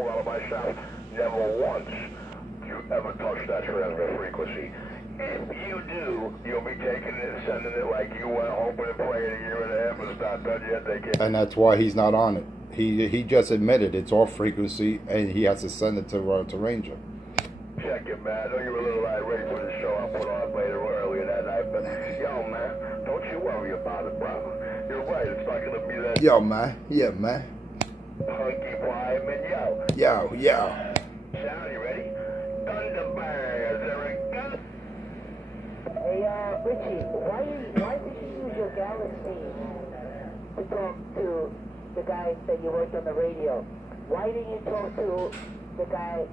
out of my shop. Never once do you ever touch that transmit frequency. If you do, you'll be taking it and sending it like you went hoping and praying a year and a half. It's not done yet. They can't. And that's why he's not on it. He just admitted it's off frequency, and he has to send it to Ranger. Check it, man. I know you were a little irate for the show I put on later earlier that night, but yo, man, don't you worry about it, bro. You're right. It's not gonna be that. Yo, man. Yeah, man. Hunky Wyman, yo. Yo, yo. Sound, you ready? Thunderbirds, Eric. Hey, Richie, why did you use your Galaxy to talk to the guy that you worked on the radio? Why didn't you talk to the guy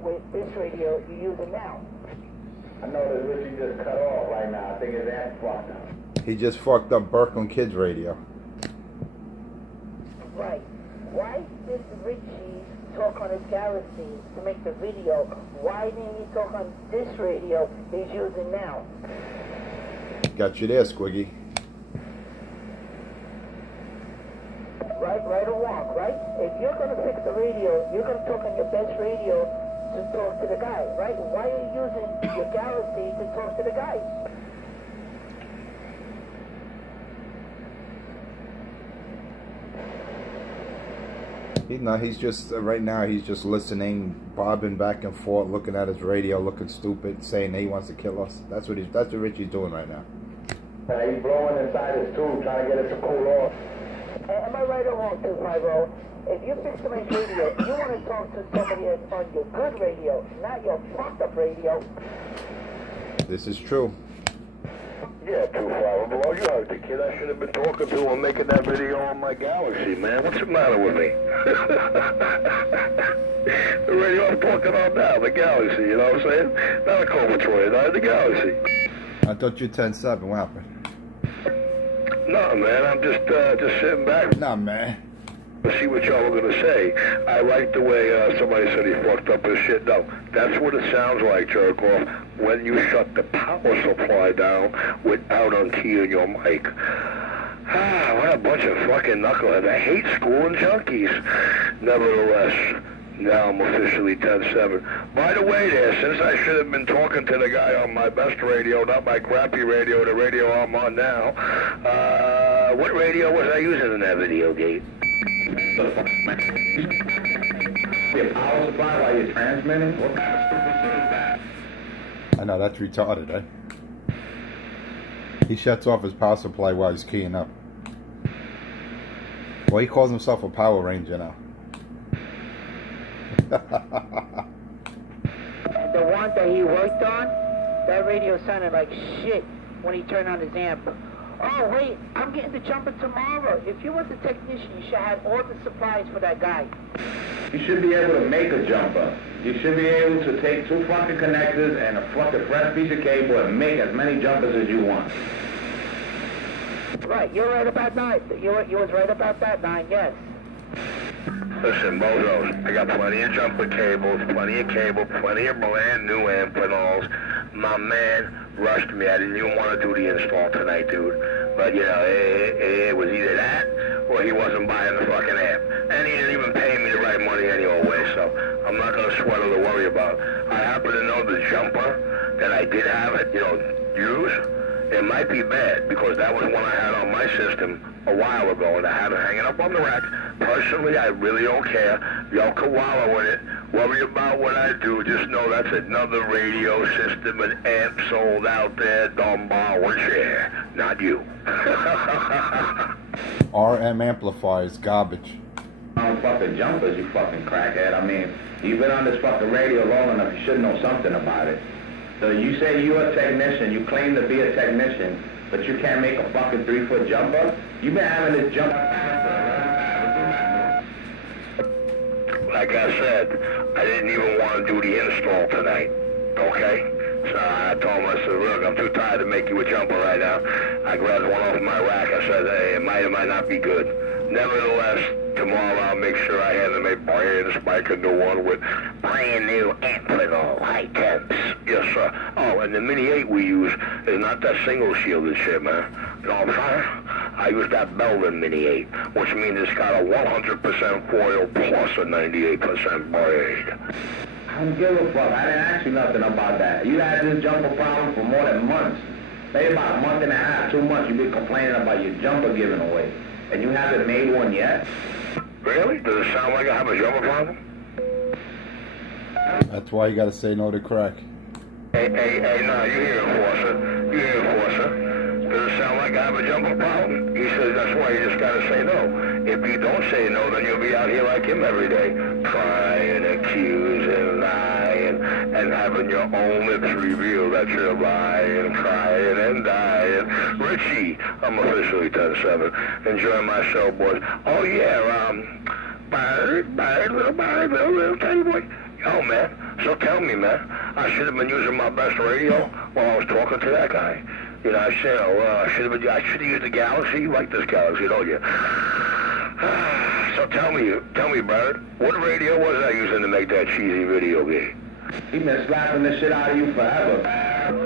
with this radio you're using now? I know that Richie just cut off right now. I think his ass fucked up. He just fucked up Berkman Kids Radio. Right. Why did Richie talk on his Galaxy to make the video? Why didn't he talk on this radio he's using now? Got you there, Squiggy. Right or wrong, right? If you're going to fix the radio, you're going to talk on your best radio to talk to the guy, right? Why are you using your Galaxy to talk to the guy? He's just, right now, he's just listening, bobbing back and forth, looking at his radio, looking stupid, saying that he wants to kill us. That's what Richie's doing right now. He's blowing inside his tube, trying to get it to cool off. Am I right or wrong, 250? If you fix the man's radio, you want to talk to somebody that's on your good radio, not your fucked up radio. This is true. Yeah, 250 below. You heard the kid I should have been talking to and making that video on my Galaxy, man. What's the matter with me? The radio I'm talking on now, the Galaxy, you know what I'm saying? Not a Cobra 29, the Galaxy. I thought you 10-7. What happened? No, man, I'm just sitting back. Nah, man. See what y'all were gonna say. I like the way somebody said he fucked up his shit. No, that's what it sounds like, jerk off, when you shut the power supply down without unkeying your mic. Ah, what a bunch of fucking knuckleheads. I hate schooling junkies. Nevertheless, now I'm officially 10-7. By the way there, since I should have been talking to the guy on my best radio, not my crappy radio, the radio I'm on now, what radio was I using in that video, Gate? Your power supply while you're transmitting? What kind of stupid shit is that? I know, that's retarded, eh? He shuts off his power supply while he's keying up. Well, he calls himself a Power Ranger now. The one that he worked on, that radio sounded like shit when he turned on his amp. Oh, wait, I'm getting the jumper tomorrow. If you was a technician, you should have all the supplies for that guy. You should be able to make a jumper. You should be able to take 2 fucking connectors and a fucking fresh piece of cable and make as many jumpers as you want. Right, you're right about that. You was right about that, 9, yes. Listen, bozos, I got plenty of jumper cables, plenty of cable, plenty of brand new amphenol. My man rushed me. I didn't even want to do the install tonight, dude. But, you know, it was either that or he wasn't buying the fucking amp. And he didn't even pay me the right money anyway, so I'm not going to sweat or to worry about. I happen to know the jumper that I did have it, use. It might be bad because that was one I had on my system a while ago and I had it hanging up on the rack. Personally, I really don't care. Y'all can wallow in it. Worry about what I do. Just know that's another radio system and amp sold out there. Don't borrow share. Not you. RM amplifiers, garbage. Fucking jumpers, you fucking crackhead. I mean, you've been on this fucking radio long enough, you should know something about it. So you say you're a technician, you claim to be a technician, but you can't make a fucking 3-foot jumper? You've been having this jumper. Like I said, I didn't even want to do the install tonight, okay? So I told him, I said, look, I'm too tired to make you a jumper right now. I grabbed one off my rack. I said, hey, it might not be good. Nevertheless, tomorrow I'll make sure I have them a brand spanking new one with brand new amphenol, high temps. Yes, sir. Oh, and the Mini 8 we use is not that single shielded shit, man. You know what I'm saying? I use that Belden Mini 8, which means it's got a 100% foil plus a 98% braid. I don't give a fuck. I didn't ask you nothing about that. You had this jumper problem for more than months. Maybe about a month and a half, 2 months, you've been complaining about your jumper giving away. And you haven't made one yet? Really? Does it sound like I have a jumper problem? That's why you gotta say no to crack. Hey, no, you hear Enforcer. You hear Enforcer. Does it sound like I have a jumper problem? He says that's why you just gotta say no. If you don't say no, then you'll be out here like him every day, trying, accusing, lying, and having your own lips reveal that you're lying, crying, and dying. Richie, I'm officially 10-7. Enjoying my show, boys. Oh, yeah, Bird, little teddy boy. Yo, man, so tell me, man, I should have been using my best radio while I was talking to that guy. You know, I should have used the Galaxy. You like this Galaxy, don't you? So tell me, Bird, what radio was I using to make that cheesy video game? He been slapping the shit out of you forever.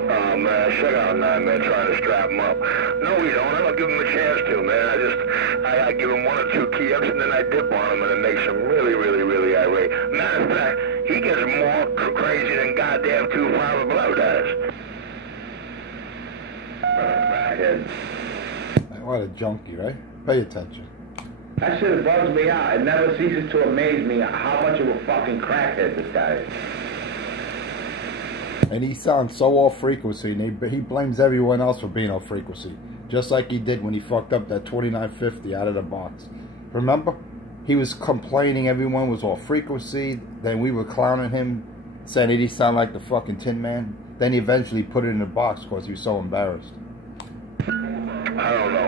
Oh, man, check out that man trying to strap him up. No, we don't. I don't give him a chance to, man. I give him 1 or 2 key ups and then I dip on him and it makes him really, really, really irate. Matter of fact, he gets more crazy than goddamn 2 Flower Blow does. What a junkie, right? Pay attention. That shit bugs me out. It never ceases to amaze me how much of a fucking crackhead this guy is. And he sounds so off frequency, and he blames everyone else for being off frequency. Just like he did when he fucked up that 2950 out of the box. Remember? He was complaining everyone was off frequency. Then we were clowning him, saying that he sounded like the fucking Tin Man. Then he eventually put it in the box because he was so embarrassed. I don't know.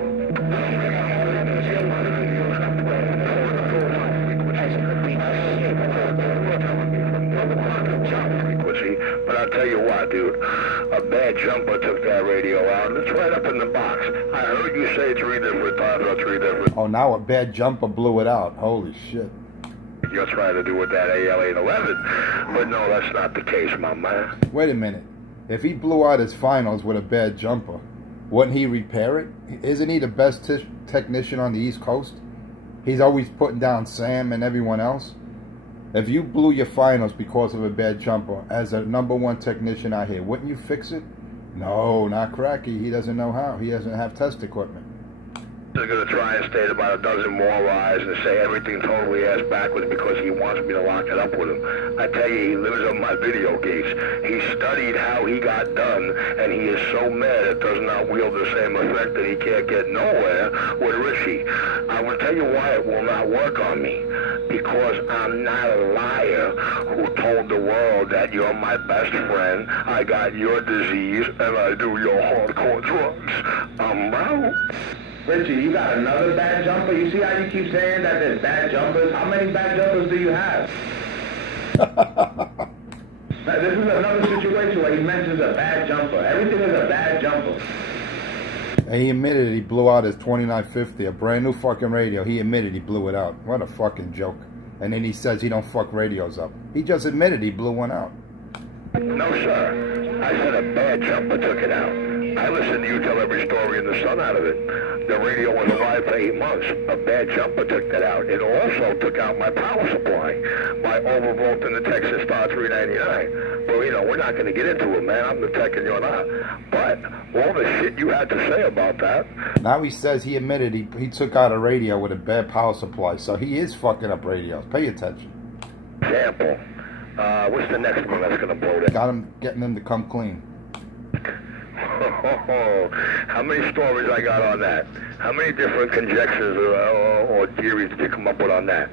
But I'll tell you what, dude, a bad jumper took that radio out, and it's right up in the box. I heard you say 3 different times or 3 different... Oh, now a bad jumper blew it out. Holy shit. You're trying to do with that AL811, but no, that's not the case, my man. Wait a minute. If he blew out his finals with a bad jumper, wouldn't he repair it? Isn't he the best technician on the East Coast? He's always putting down Sam and everyone else. If you blew your finals because of a bad jumper, as a #1 technician out here, wouldn't you fix it? No, not Cracky. He doesn't know how. He doesn't have test equipment. He's going to try and state about a dozen more lies and say everything totally ass backwards because he wants me to lock it up with him. I tell you, he lives on my video games. He studied how he got done, and he is so mad it does not wield the same effect that he can't get nowhere with Richie. I will tell you why it will not work on me. Because I'm not a liar who told the world that you're my best friend, I got your disease, and I do your hardcore drugs. I'm out. Richie, you got another bad jumper? You see how you keep saying that there's bad jumpers? How many bad jumpers do you have? This is another situation where he mentions a bad jumper. Everything is a bad jumper. And he admitted he blew out his 2950, a brand new fucking radio. He admitted he blew it out. What a fucking joke. And then he says he don't fuck radios up. He just admitted he blew one out. No, sir. I said a bad jumper took it out. I listened to you tell every story in the sun out of it. The radio was alive for 8 months. A bad jumper took that out. It also took out my power supply by overvolting the Texas Star 399. Well, you know, we're not going to get into it, man. I'm the tech and you're not. But all the shit you had to say about that. Now he says he admitted he took out a radio with a bad power supply. So he is fucking up radios. Pay attention. Example. What's the next one that's going to blow that? Got him, getting them to come clean. How many stories I got on that? How many different conjectures or theories did you come up with on that?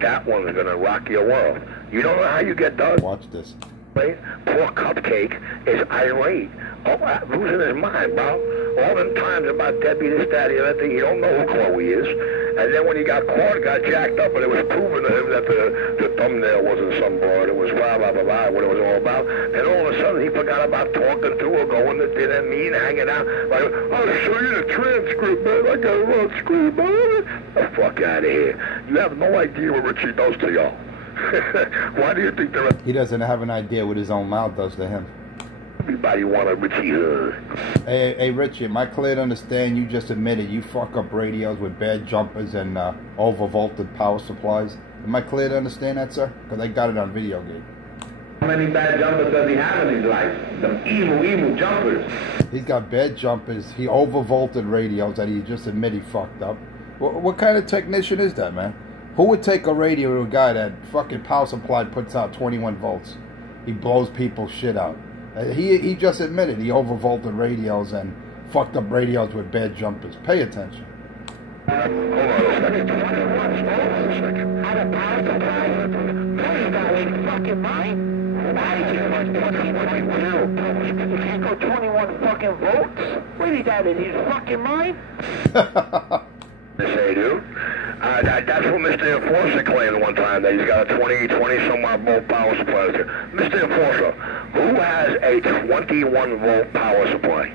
That one's going to rock your world. You don't know how you get done? Watch this. Right? Poor Cupcake is irate. Oh, losing his mind, bro. All them times about Debbie, this, that, the other thing, you don't know who Chloe is. And then when he got caught, got jacked up, and it was proven to him that the thumbnail wasn't some broad. It was blah, blah, blah, blah, what it was all about. And all of a sudden, he forgot about talking to her, going to dinner, mean, hanging out. Like, I'll show you the transcript, man. I got it on screen, man. The fuck out of here. You have no idea what Richie does to y'all. Why do you think they're... He doesn't have an idea what his own mouth does to him. Everybody want a Richie. Hey, Richie, am I clear to understand you just admitted you fuck up radios with bad jumpers and overvolted power supplies? Am I clear to understand that, sir? Because I got it on video game. How many bad jumpers does he have in his life? Them evil jumpers. He's got bad jumpers. He overvolted radios that he just admitted he fucked up. What kind of technician is that, man? Who would take a radio to a guy that fucking power supply puts out 21 volts? He blows people's shit out. He just admitted he overvolted radios and fucked up radios with bad jumpers. Pay attention. Hold on a second. Out of power supply? What is that in fucking mind? Why did you run 14.2? You can't go 21 fucking volts? What is that in his fucking mind? Say, dude. That's what Mr. Enforcer claimed one time, that he's got a 20 some odd volt power supply. Mr. Enforcer, who has a 21 volt power supply?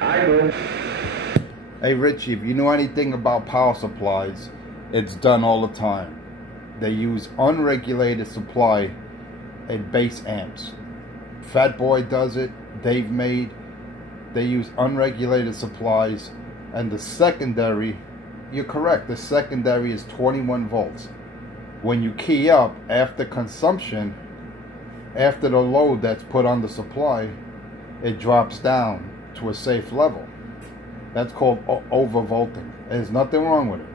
I do. Hey, Richie, if you know anything about power supplies, it's done all the time. They use unregulated supply and base amps. Fat Boy does it, Dave Made. They use unregulated supplies, and the secondary, you're correct, the secondary is 21 volts. When you key up, after consumption, after the load that's put on the supply, it drops down to a safe level. That's called overvolting. There's nothing wrong with it.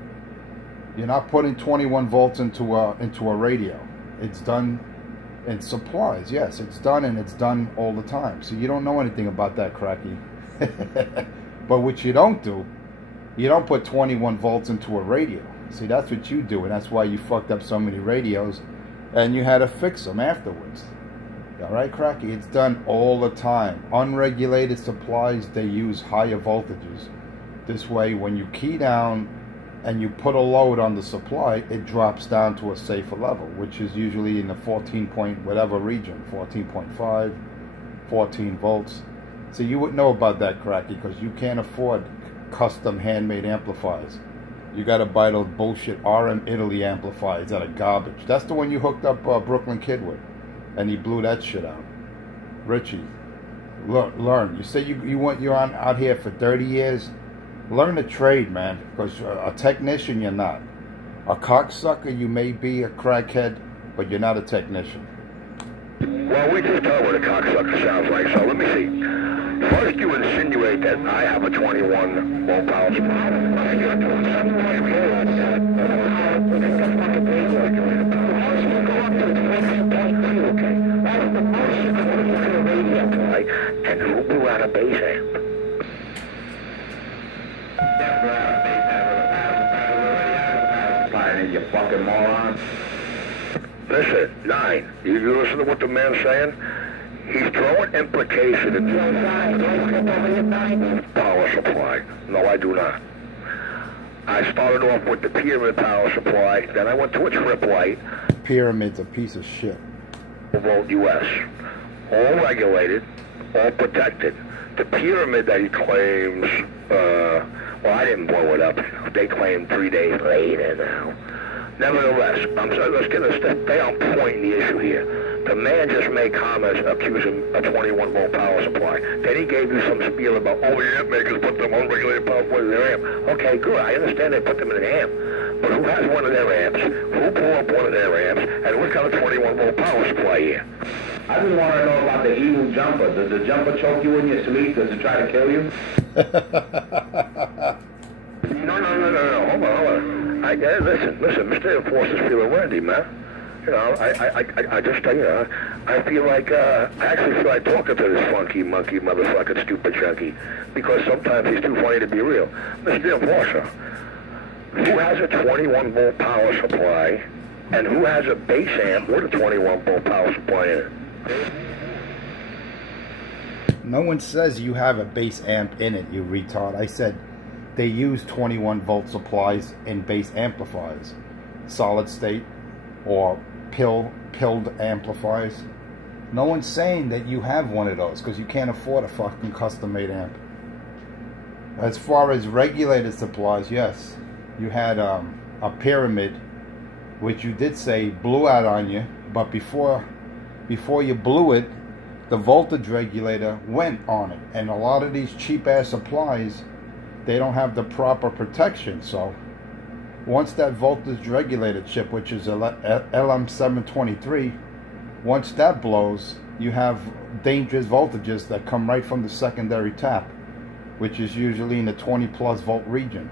You're not putting 21 volts into a radio. It's done in supplies. Yes, it's done, and it's done all the time. So you don't know anything about that, Cracky. But what you don't do, you don't put 21 volts into a radio. See, that's what you do, and that's why you fucked up so many radios, and you had to fix them afterwards. All right, Cracky? It's done all the time. Unregulated supplies, they use higher voltages. This way, when you key down and you put a load on the supply, it drops down to a safer level, which is usually in the 14 point whatever region, 14.5, 14 volts. So you wouldn't know about that, Cracky, because you can't afford custom handmade amplifiers. You got to buy those bullshit RM Italy amplifiers that are garbage. That's the one you hooked up Brooklyn Kid with, and he blew that shit out. Richie, learn. You say you're out here for 30 years. Learn the trade, man, because a technician you're not. A cocksucker you may be, a crackhead, but you're not a technician. Well, we just heard what a cocksucker sounds like, so let me see. First you insinuate that I have a 21 volt power supply. And who blew out a bass amp? You fucking moron. Listen, 9, you listen to what the man's saying? He's throwing implication into power supply. No, I do not. I started off with the Pyramid power supply, then I went to a Trip Light. Pyramid's a piece of shit. Volt US. All regulated, all protected. The Pyramid that he claims, well, I didn't blow it up. They claim 3 days later now. Nevertheless, let's stay on point in the issue here. The man just made comments accusing a 21 volt power supply. Then he gave you some spiel about, oh, the amp makers put them unregulated power supplies in their amp. Okay, good. I understand they put them in an amp. But who has one of their amps? Who blew up one of their amps? And what's got a 21 volt power supply here? I just want to know about the evil jumper. Does the jumper choke you in your sleep? Does it try to kill you? No. Hold on. Listen, Mr. Enforcer's feeling randy, man. You know, I just, you know, I feel like, I actually feel like talking to this funky monkey motherfucking stupid junkie, because sometimes he's too funny to be real. Mr. Enforcer, who has a 21 volt power supply, and who has a bass amp with a 21 volt power supply in it? No one says you have a bass amp in it, you retard. I said they use 21 volt supplies in bass amplifiers, solid state or pilled amplifiers. No one's saying that you have one of those, because you can't afford a fucking custom made amp. As far as regulated supplies, yes, you had a Pyramid, which you did say blew out on you, but before you blew it, the voltage regulator went on it. And a lot of these cheap-ass supplies, they don't have the proper protection. So once that voltage regulator chip, which is LM723, once that blows, you have dangerous voltages that come right from the secondary tap, which is usually in the 20+ volt region.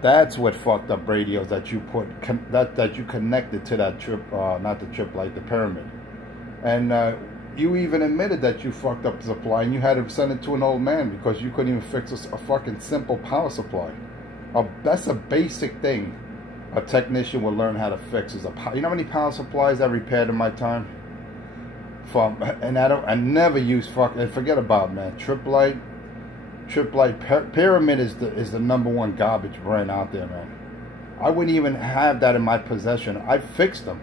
That's what fucked up radios that you put that you connected to that not the trip light, the pyramid. And you even admitted that you fucked up the supply, and you had to send it to an old man because you couldn't even fix a fucking simple power supply. That's a basic thing a technician will learn how to fix. You know how many power supplies I repaired in my time? I never use and forget about, man. Trip light Pyramid is the #1 garbage brand out there, man. I wouldn't even have that in my possession. I fixed them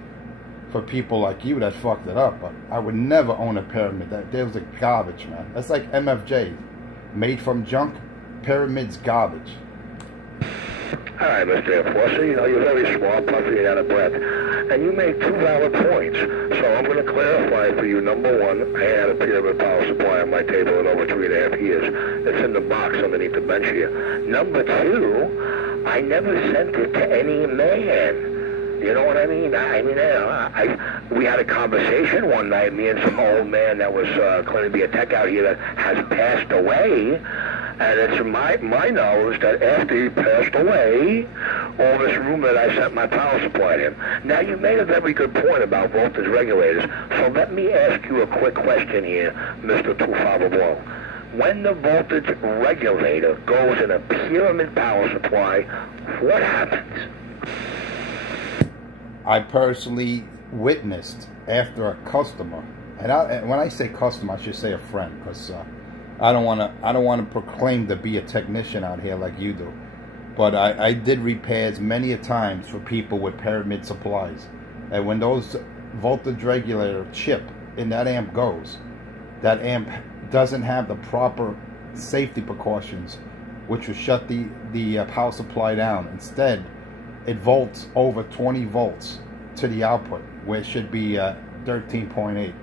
for people like you that fucked it up, but I would never own a Pyramid. That was a garbage, man. That's like MFJ, made from junk. Pyramid's garbage. All right, Mr. Enforcer, you know, you're very smart, puffy, out of breath. And you made 2 valid points. So I'm going to clarify for you. Number 1, I had a Pyramid power supply on my table in over 3.5 years. It's in the box underneath the bench here. Number 2, I never sent it to any man. You know what I mean? We had a conversation one night, me and some old man that was claiming to be a tech out here that has passed away. And it's my knowledge that after he passed away, all this room that I sent my power supply to him. Now, you made a very good point about voltage regulators, so let me ask you a quick question here, Mr. 254. When the voltage regulator goes in a Pyramid power supply, what happens? I personally witnessed after a customer, and when I say customer, I should say a friend, because I don't want to proclaim to be a technician out here like you do, but I did repairs many a times for people with Pyramid supplies, and when those voltage regulator chip in that amp goes, that amp doesn't have the proper safety precautions, which will shut the power supply down. Instead, it volts over 20 volts to the output, where it should be 13.8.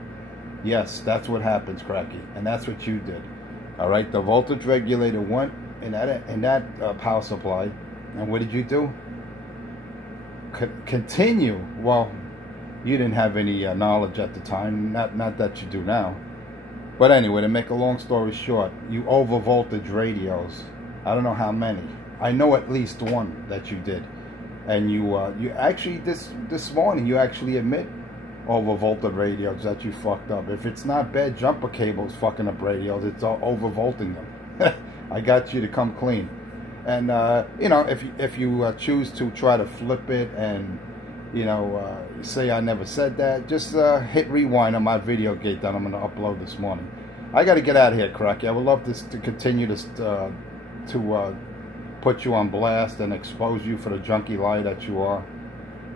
Yes, that's what happens, Cracky, and that's what you did. All right, the voltage regulator went in that power supply, and what did you do? Continue. Well, you didn't have any knowledge at the time, not that you do now. But anyway, to make a long story short, you overvoltage radios. I don't know how many. I know at least 1 that you did, and you actually this morning you actually admit overvolted radios that you fucked up. If it's not bad jumper cables fucking up radios, it's all overvolting them. I got you to come clean. And you know, if you choose to try to flip it and say I never said that, just hit rewind on my video gate that I'm going to upload this morning. I got to get out of here, Cracky. I would love to continue to put you on blast and expose you for the junkie lie that you are.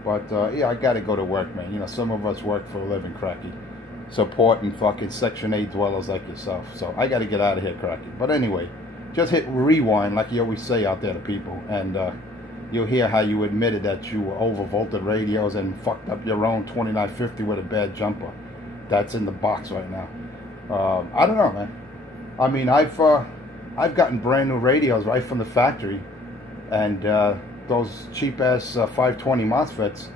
But yeah, I got to go to work, man. You know, some of us work for a living, Cracky. Supporting fucking Section 8 dwellers like yourself. So I got to get out of here, Cracky. But anyway, just hit rewind like you always say out there to people, and you'll hear how you admitted that you overvolted radios and fucked up your own 2950 with a bad jumper. That's in the box right now. I don't know, man. I mean, I've gotten brand new radios right from the factory, and those cheap ass 520 MOSFETs,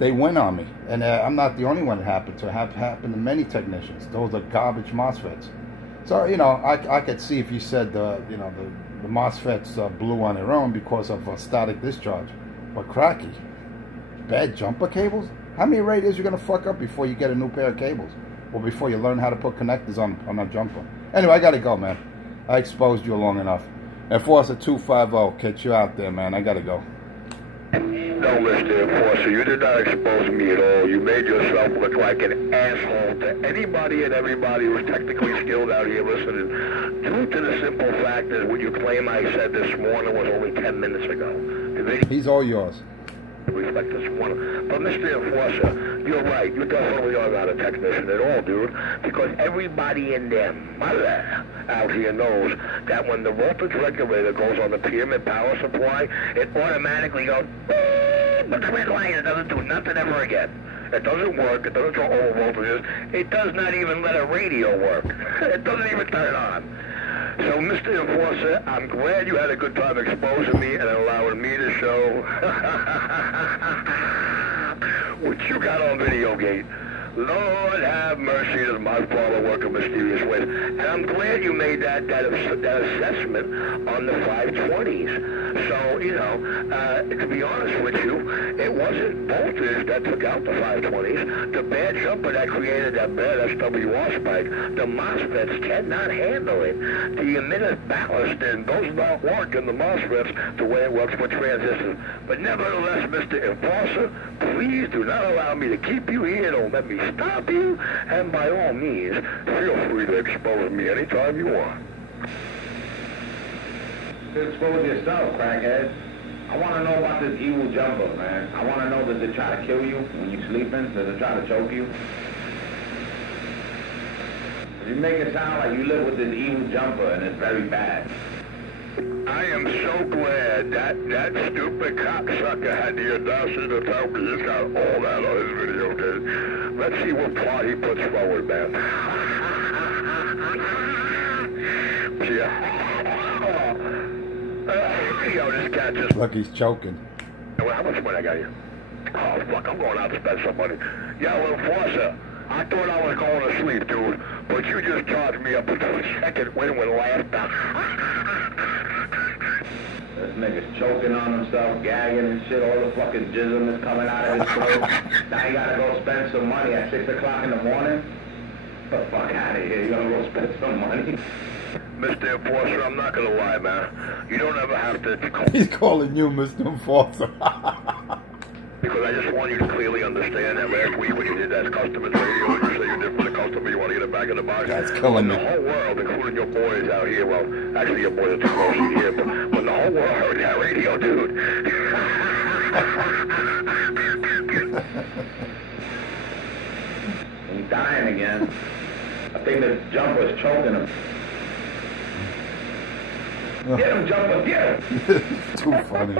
they win on me. And I'm not the only one it happened to. It happened to many technicians. Those are garbage MOSFETs. So, you know, I could see if you said the MOSFETs blew on their own because of a static discharge. But Cracky, bad jumper cables? How many radios are you going to fuck up before you get a new pair of cables? Or before you learn how to put connectors on a jumper? Anyway, I got to go, man. I exposed you long enough. Enforcer 250, catch you out there, man. I got to go. No, Mr. Enforcer, you did not expose me at all. You made yourself look like an asshole to anybody and everybody who's technically skilled out here listening, due to the simple fact that what you claim I said this morning was only 10 minutes ago. He's all yours. Reflect this one. But Mr. Enforcer, you're right. You definitely are not a technician at all, dude. Because everybody in their mother out here knows that when the voltage regulator goes on the Pyramid power supply, it automatically goes beep, but the red line, it doesn't do nothing ever again. It doesn't work. It doesn't draw over voltages. It does not even let a radio work. It doesn't even turn on. So, Mr. Enforcer, I'm glad you had a good time exposing me and allowing me to show what you got on Videogate. Lord have mercy, does my father work in mysterious ways. And I'm glad you made that assessment on the 520s. So, you know, to be honest with you, it wasn't voltage that took out the 520s. The bad jumper that created that bad SWR spike, the MOSFETs cannot handle it. The emitter ballast, and those don't work in the MOSFETs the way it works for transistors. But nevertheless, Mr. Enforcer, please do not allow me to keep you here. Don't let me stop you, and by all means, feel free to expose me anytime you want. To expose yourself, crackhead. I want to know about this evil jumper, man. I want to know, does it try to kill you when you're sleeping? Does it try to choke you? You make it sound like you live with this evil jumper and it's very bad. I am so glad that stupid cocksucker had the audacity to tell me he's got all that on his videotape. Let's see what plot he puts forward, man. Yo, this cat just... Look, he's choking. Well, how much money I got here? Oh, fuck, I'm going out to spend some money. Yo, Enforcer, I thought I was going to sleep, dude, but you just charged me up to the second win with laughter. This nigga's choking on himself, gagging and shit. All the fucking jism is coming out of his throat. Now you gotta go spend some money at 6 o'clock in the morning? Get the fuck out of here. You gonna go spend some money? Mr. Enforcer, I'm not gonna lie, man. You don't ever have to... He's calling you Mr. Enforcer. Because I just want you to clearly understand that last week when you did that customer's radio, and you say you did for the customer, you want to get it back in the box. That's killing me. The whole world, including your boys out here, well, actually your boys are too close to here, but when the whole world heard that radio, dude. He's dying again. I think the jumper's choking him. Get him, jumper, get him! Too funny.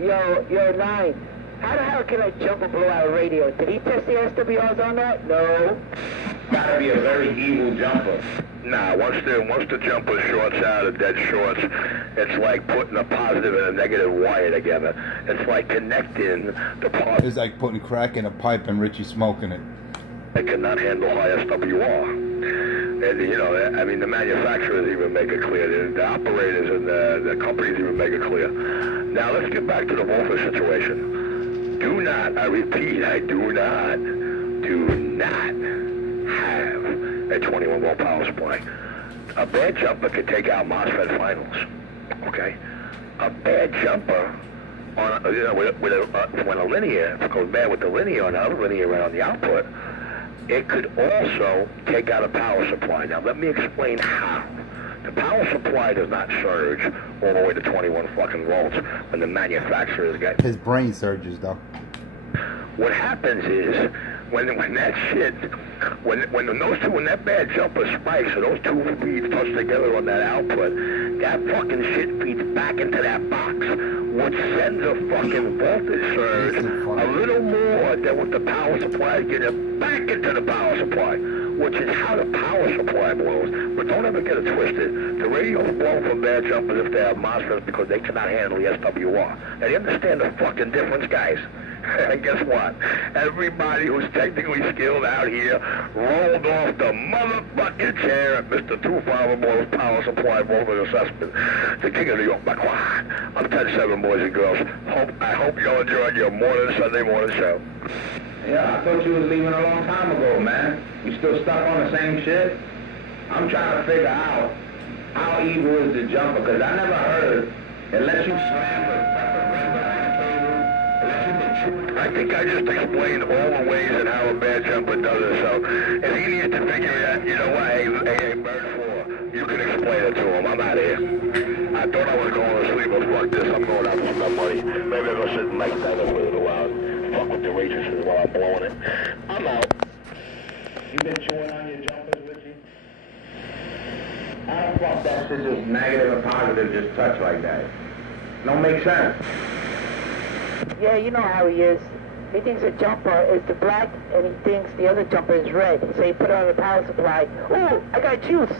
Yo, Nine. How the hell can a jumper blow out a radio? Did he test the SWRs on that? No. Gotta be a very evil jumper. Nah, once the jumper shorts out of dead shorts, it's like putting a positive and a negative wire together. It's like connecting the positive. It's like putting crack in a pipe and Richie smoking it. It cannot handle high SWR. And, you know, I mean, the manufacturers even make it clear. The operators and the companies even make it clear. Now, let's get back to the voltage situation. Do not, I repeat, I do not have a 21-volt power supply. A bad jumper can take out MOSFET finals, okay? A bad jumper, on you know, when a linear, if it goes bad with the linear and the other linear on the output, it could also take out a power supply. Now, let me explain how. The power supply does not surge all the way to 21 fucking volts when the manufacturers get... His brain surges, though. What happens is, when that shit, when that bad jumper spikes, and those two feeds touch together on that output, that fucking shit feeds back into that box, which sends a fucking voltage surge a little more than what the power supply is getting back into the power supply, which is how the power supply blows. But don't ever get it twisted. The radios blow from bad jumpers if they have MOSFETs because they cannot handle the SWR. Now, you understand the fucking difference, guys? And guess what? Everybody who's technically skilled out here rolled off the motherfucking chair at Mr. 254's power supply voltage assessment. The king of New York, my quad. I'm 10-7, boys and girls. I hope y'all enjoyed your Sunday morning show. Yeah, I thought you was leaving a long time ago, man. You still stuck on the same shit? I'm trying to figure out how evil is the jumper, because I never heard it lets you slam the I think I just explained all the ways and how a bad jumper does it, so if he needs to figure it out, you know what, hey, Bird 4, you can explain it to him. I'm out of here. I thought I was going to sleep, but fuck this, I'm going out for some money. Maybe I'll go sit and make that up a little while. Fuck with the races while I'm blowing it. I'm out. You been chewing on your jumpers, Richie? How the fuck that shit just negative and positive just touch like that? Don't make sense. Yeah, you know how he is. He thinks a jumper is the black, and he thinks the other jumper is red. So he put it on the power supply. Oh, I got juice.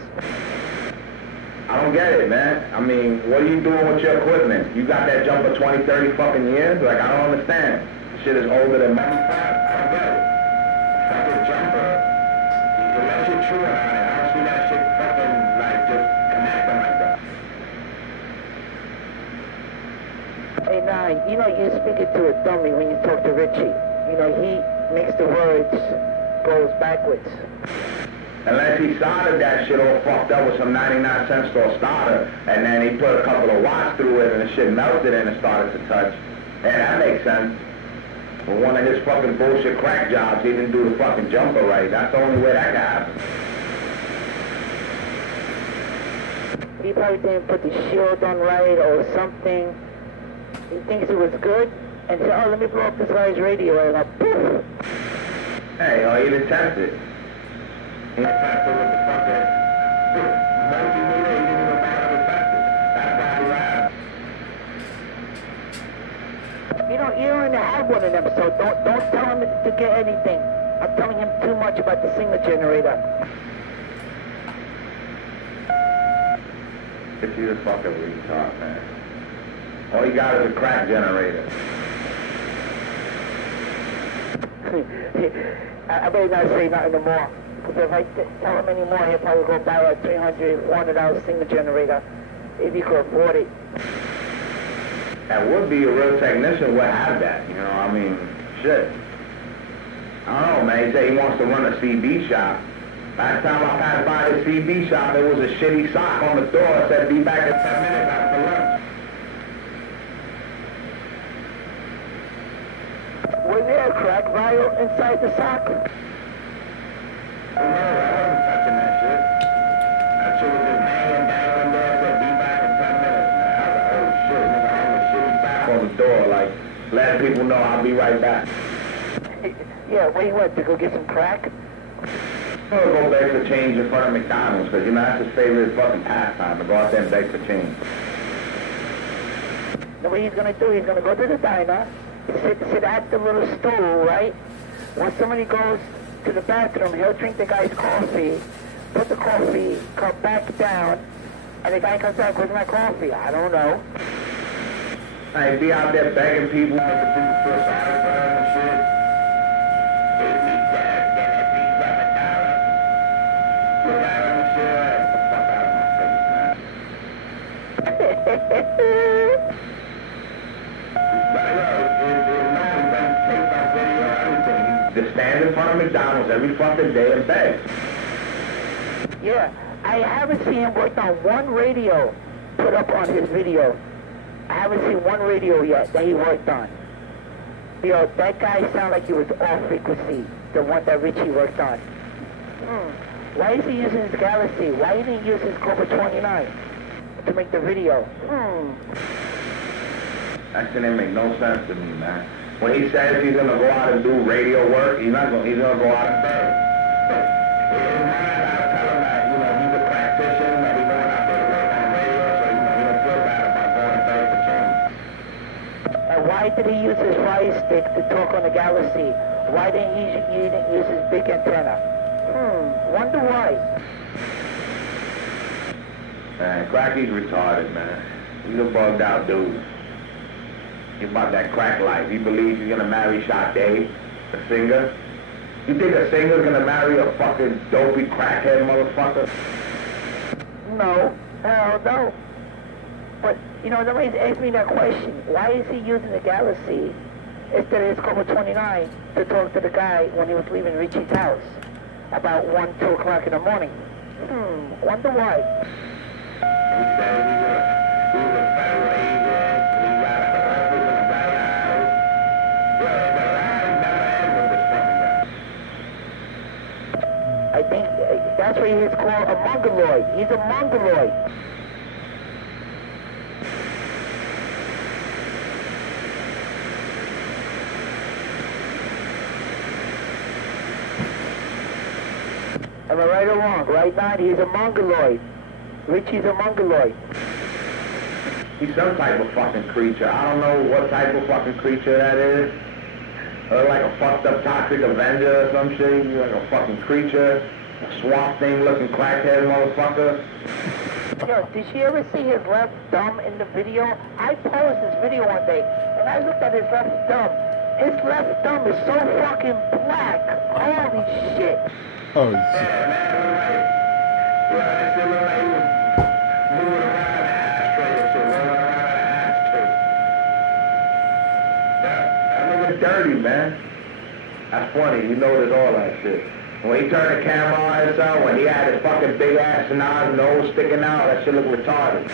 I don't get it, man. I mean, what are you doing with your equipment? You got that jumper 20, 30 fucking years? Like, I don't understand. Shit is older than me. I don't get it. Fucking jumper. Unless you're chewing on it, I don't see that shit fucking, like, just connecting like that. Hey, nah, you know, you're speaking to a dummy when you talk to Richie. You know, he makes the words goes backwards. Unless he soldered that shit all fucked up with some 99-cent store starter, and then he put a couple of watts through it, and the shit melted and it started to touch. Yeah, that makes sense. But one of his fucking bullshit crack jobs, he didn't do the fucking jumper right. That's the only way that can happen. He probably didn't put the shield on right or something. He thinks it was good, and said, oh, let me blow up this guy's radio, and poof. Hey, he didn't test it. He didn't test it with the fucking multimeter. He didn't even bother to test it. That's why he laughed. You know, you don't have one of them, so don't tell him to get anything. I'm telling him too much about the signal generator. He's a fucking retard, man. All you got is a crack generator. I better not say nothing no more. Because if I tell him any more, he'll probably go buy a $300, $400 signal generator if he could afford it. That would be a real technician would have that, you know, I mean, shit. I don't know, man. He said he wants to run a CB shop. Last time I passed by the CB shop, there was a shitty sock on the door that said, be back in 10 minutes after lunch. Was there a crack vial inside the sock? No, I wasn't touching that shit. That shit was just hanging down in there, said, be back in 10 minutes, man. I was like, oh shit, nigga, I hung a shitty sock on the door, like, letting people know I'll be right back. Yeah, where you went to go get some crack? I'm gonna go beg for change in front of McDonald's, because, you know, that's his favorite fucking pastime, to go out there and beg for change. Now what he's gonna do, he's gonna go to the diner, sit at the little stool, right? When somebody goes to the bathroom, he'll drink the guy's coffee, put the coffee cup back down, and the guy comes out, where's my coffee? I don't know. Hey, be out there begging people, making people feel sorry for them and shit. Give me that, get that pizza at McDonald's. Look at him and shit. Get the fuck out of my face, man. Just stand in front of McDonald's every fucking day and beg. Yeah, I haven't seen him work on one radio put up on his video. I haven't seen one radio yet that he worked on. Yo, that guy sounded like he was off frequency, the one that Richie worked on. Why is he using his Galaxy? Why didn't he use his Cobra 29 to make the video? That shit didn't make no sense to me, man. When he says he's gonna go out and do radio work, he's gonna go out and beg. In my mind, I tell him that, you know, he's a practitioner, that he's going out there to work on radio, so he don't feel bad about going and beg for change. And why did he use his fire stick to talk on the Galaxy? Why didn't he use his big antenna? Wonder why. Man, Cracky's retarded, man. He's a bugged out dude. He's about that crack life. He believes he's gonna marry Sade, a singer. You think a singer's gonna marry a fucking dopey crackhead motherfucker? No, hell no. But, you know, nobody's asked me that question. Why is he using the Galaxy instead of his Cobra 29 to talk to the guy when he was leaving Richie's house about 1, 2 o'clock in the morning? Wonder why. He said he was a federal agent. He got an office in the White House. Yeah, but I never end with this fucking guy. I think that's why he's called a mongoloid. He's a mongoloid. Am I right or wrong? Right now, he's a mongoloid. Richie's a mongoloid. He's some type of fucking creature. I don't know what type of fucking creature that is. Or like a fucked up Toxic Avenger or some shit. He's like a fucking creature. A swamp thing looking crackhead motherfucker. Yo, did you ever see his left thumb in the video? I paused this video one day, and I looked at his left thumb. His left thumb is so fucking black. Holy shit. Oh, Yeah, man, right. It look like he was moving around the ashtray and shit, rolling around the ashtray. That nigga dirty, man. That's funny, you notice all that shit. When he turned the camera on himself, when he had his fucking big ass nose sticking out, that shit looked retarded.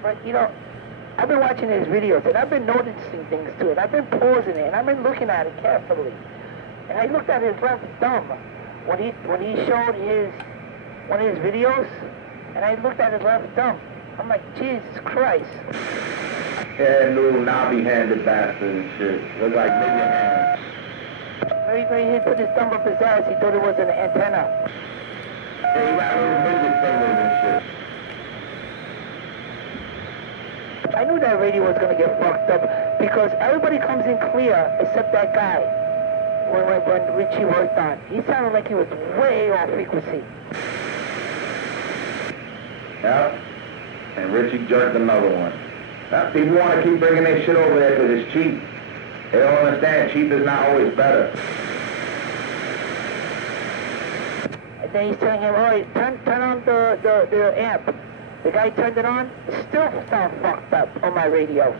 But, you know, I've been watching his videos, and I've been noticing things to it. I've been pausing it, and I've been looking at it carefully. And I looked at his left thumb when he showed one of his videos, and I looked at his left thumb. I'm like, Jesus Christ. Yeah, little knobby-handed bastard and shit. Look like minion hands. Maybe he put his thumb up his ass. He thought it was an antenna. Yeah, he got little midget fingers and shit. I knew that radio was going to get fucked up because everybody comes in clear except that guy when Richie worked on. He sounded like he was way off frequency. Yeah. And Richie jerked another one. Now, people want to keep bringing their shit over there because it's cheap. They don't understand cheap is not always better. And then he's telling him, all right, turn on the amp. The guy turned it on, still sound fucked up on my radio.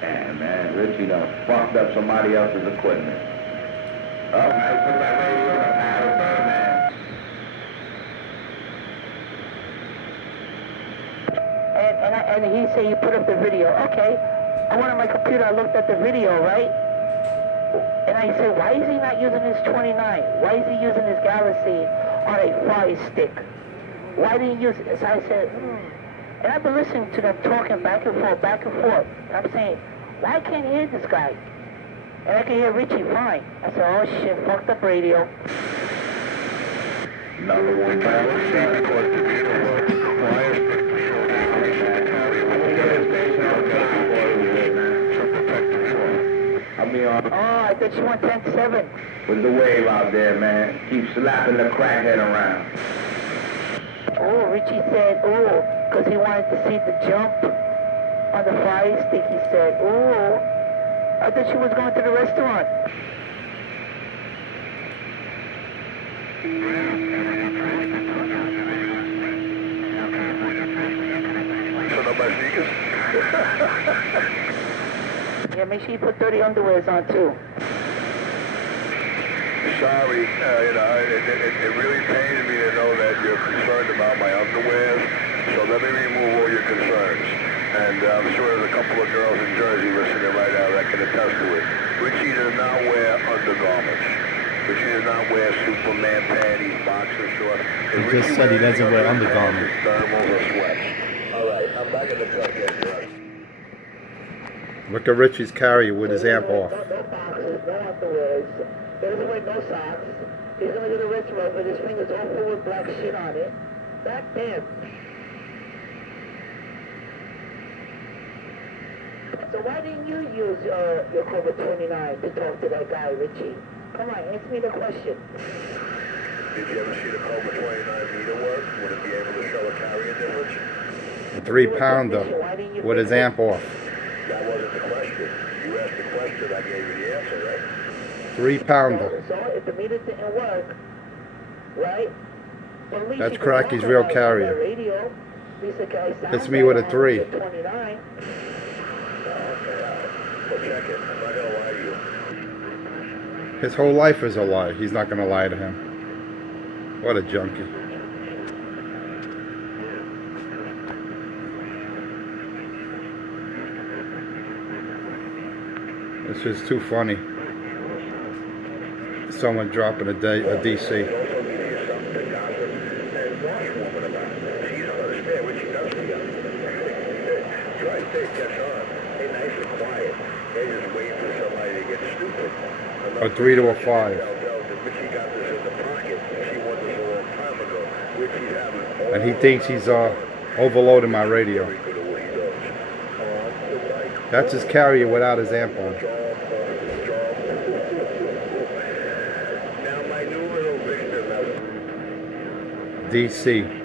Damn, man, Richie done fucked up somebody else's equipment. Oh, man, put that radio in the pile of Birdman. And he said he put up the video. Okay, I went on my computer, I looked at the video, right? And I said, why is he not using his 29? Why is he using his Galaxy on a Fire Stick? Why didn't he use it? So I said, And I've been listening to them talking back and forth, back and forth. And I'm saying, why can't I hear this guy? And I can hear Richie fine. I said, oh shit, fucked up radio. Number one Galaxy, because the meter works. Fire Stick for sure. I'll be on. Oh, I thought you went 10-7. With the wave out there, man. Keep slapping the crackhead around. Oh, Richie said, oh, because he wanted to see the jump on the Fire Stick. He said, oh, I thought she was going to the restaurant. Yeah, make sure you put dirty underwears on too. Sorry, it really pains me to know that you're concerned about my underwear, so let me remove all your concerns. And I'm sure there's a couple of girls in Jersey listening right now that can attest to it. Richie does not wear undergarments. Richie does not wear Superman panties, boxer shorts. He just said he doesn't wear undergarments. Thermals or sweats. All right, I'm back at the truck yet, George. Look at Richie's carrier with his amp off. No boxes, no underwears. He doesn't wear no socks. He's going to do the ritual with his fingers all full with black shit on it. Back then. So why didn't you use your Cobra 29 to talk to that guy, Richie? Come on, answer me the question. Did you ever see the Cobra 29 meter work? Would it be able to show a carrier difference? A 3-pounder with his amp off. That wasn't the question. You asked the question, I gave you the answer, right? 3-pounder. So if the meter didn't work, right? Well, at least That's you could Cracky's talk real about it on carrier. the radio. At least the guy sounds Hits me with a like 3. 29. Well, check it. I'm not going to lie to you. His whole life is a lie. He's not going to lie to him. What a junkie. It's just too funny. Someone dropping a DC. A 3 to a 5. Richie got this in the pocket. She won this a long time ago. Richie's having all And he thinks he's overloading my radio. That's his carrier without his amp on. DC.